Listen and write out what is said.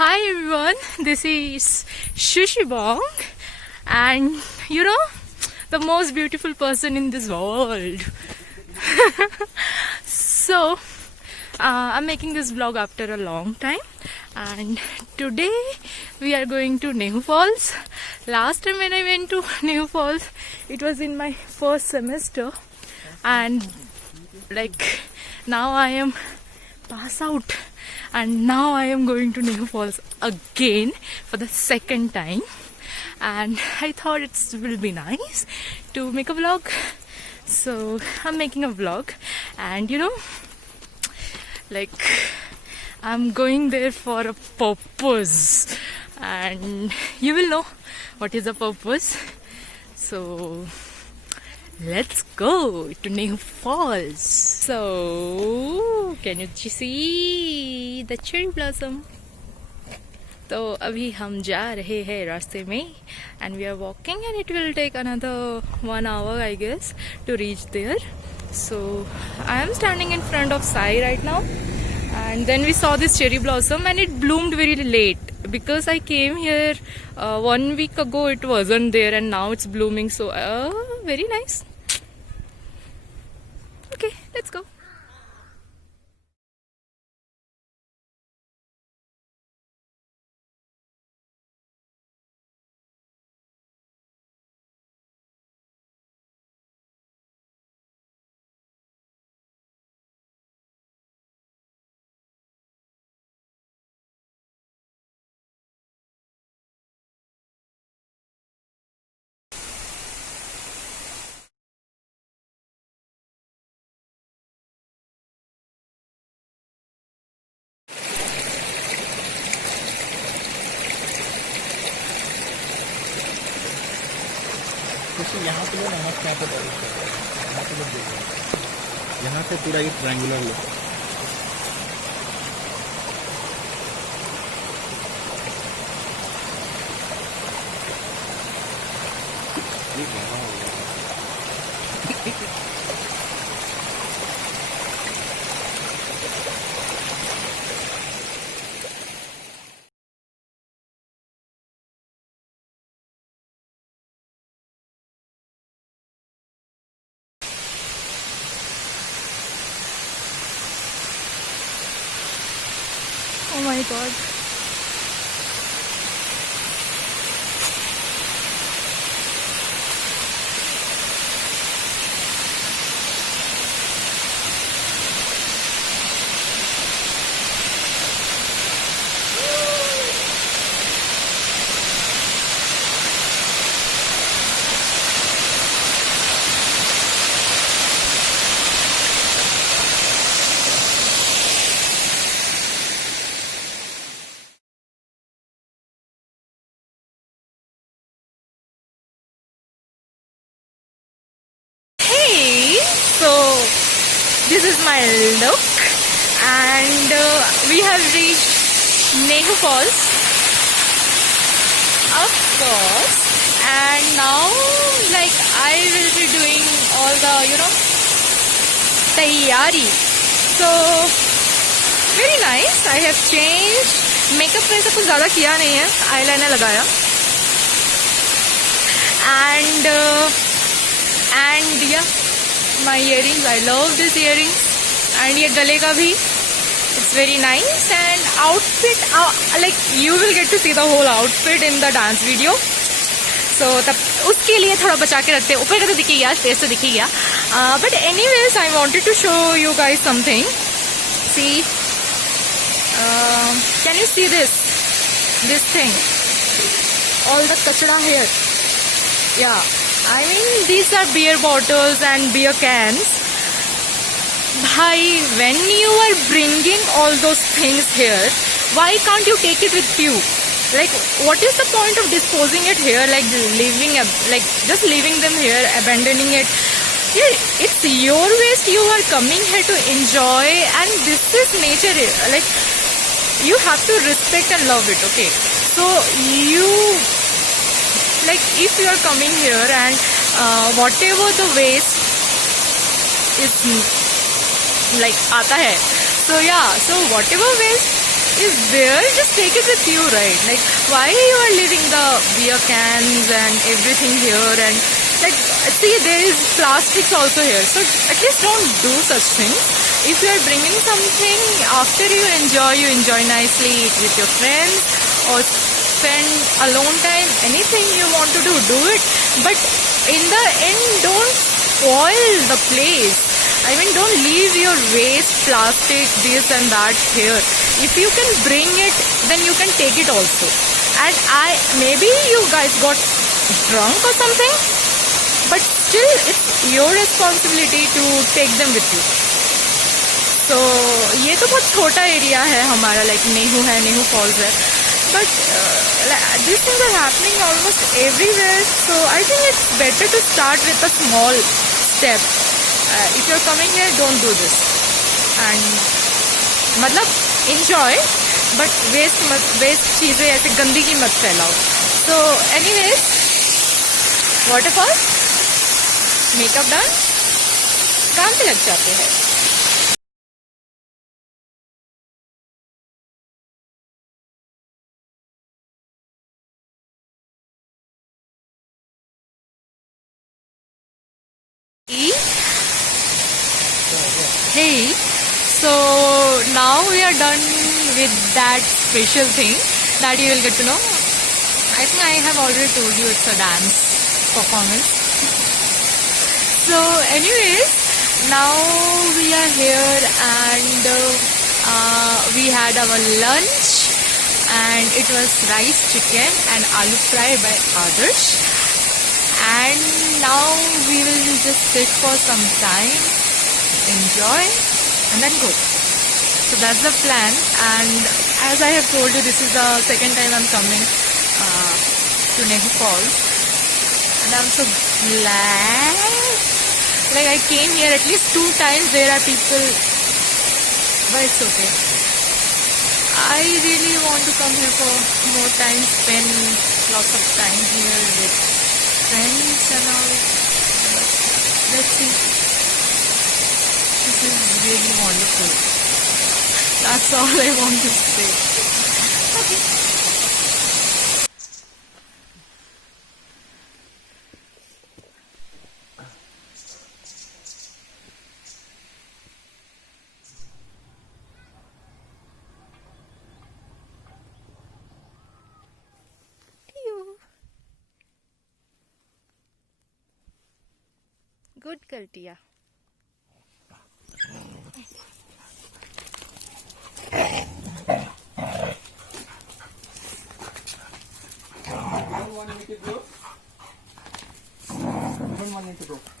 Hi everyone, this is Shushibong, and the most beautiful person in this world. So, I'm making this vlog after a long time, and today we are going to Nehu Falls. Last time when I went to Nehu Falls, it was in my first semester, and now I am pass out, and now I am going to Nehu Falls again for the second time, and I thought it will be nice to make a vlog. So I'm making a vlog, and I'm going there for a purpose, and you will know what is the purpose. So let's go to Nehu Falls. So can you see the cherry blossom? तो अभी हम जा रहे हैं रास्ते में, and we are walking, and it will take another 1 hour I guess to reach there. So I am standing in front of Sai right now, and then we saw this cherry blossom, and it bloomed very late because I came here 1 week ago. It wasn't there, and now it's blooming. So very nice. Okay, let's go. यहाँ पे लो, यहाँ पे यहाँ पे लोग देखो, यहाँ से पूरा ये triangular low. Oh my god. So this is my look, and we have reached Nehu Falls, of course, and now I will be doing all the taiyari. So very nice. I have changed. Makeup वैसे कुछ ज़्यादा किया नहीं है, eyeliner लगाया, and yeah, my earrings. I love this earrings, and ये गले का भी. It's very nice, and outfit you will get to see the whole outfit in the dance video. So तब उसके लिए थोड़ा बचा के रखते हैं. ऊपर का तो दिख ही गया, फेस तो दिख ही गया. But anyways, I wanted to show you guys something. See, can you see this thing? All the kachra here. Yeah. I mean, these are beer bottles and beer cans. Bhai, when you are bringing all those things here, why can't you take it with you? What is the point of disposing it here? Just leaving them here, abandoning it. Yeah, it's your waste. You are coming here to enjoy, and this is nature. You have to respect and love it. Okay, so if you are coming here and whatever the waste is आता है, so yeah, so whatever waste is there, just take it with you, right? Like, why you are leaving the beer cans and everything here, and like, see, there is plastics also here, so at least don't do such things. If you are bringing something, after you enjoy nicely, eat with your friends or spend alone time, anything you want to do it, but in the end, don't spoil the place. I mean, don't leave your waste, plastic, this and that here. If you can bring it, then you can take it also. And maybe you guys got drunk or something, but still it's your responsibility to take them with you. So ये तो बहुत छोटा area है हमारा, like Nehu है, Nehu false है, but these things are happening almost everywhere. So I think it's better to start with a small step. If you're coming here, don't do this. And मतलब enjoy, but waste चीजें ऐसे गंदगी मत फैलाओ. So anyways, waterfall, makeup done, काम पे लग जाते हैं. Hey, so now we are done with that special thing that you will get to know. I think I have already told you it's a dance performance. So anyways, now we are here and we had our lunch, and it was rice, chicken and aloo fry by Adarsh. And now we will just sit for some time, enjoy, and then go. So that's the plan. And as I have told you, this is the second time I'm coming to Nehu Falls, and I'm so glad. Like, I came here at least 2 times. There are people, but it's okay. I really want to come here for more time, spend lots of time here with friends and all. But let's see. This is really wonderful. That's all I want to say. Okay. Good girl, Tia. Don't want me to go.